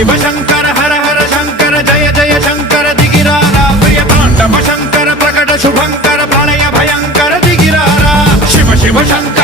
शिव शंकर हर हर शंकर जय जय शंकर दिगिरारा प्रिय तांडव शंकर प्रकट शुभंकर प्रलय भयंकर दिगिरारा शिव शिव शंकर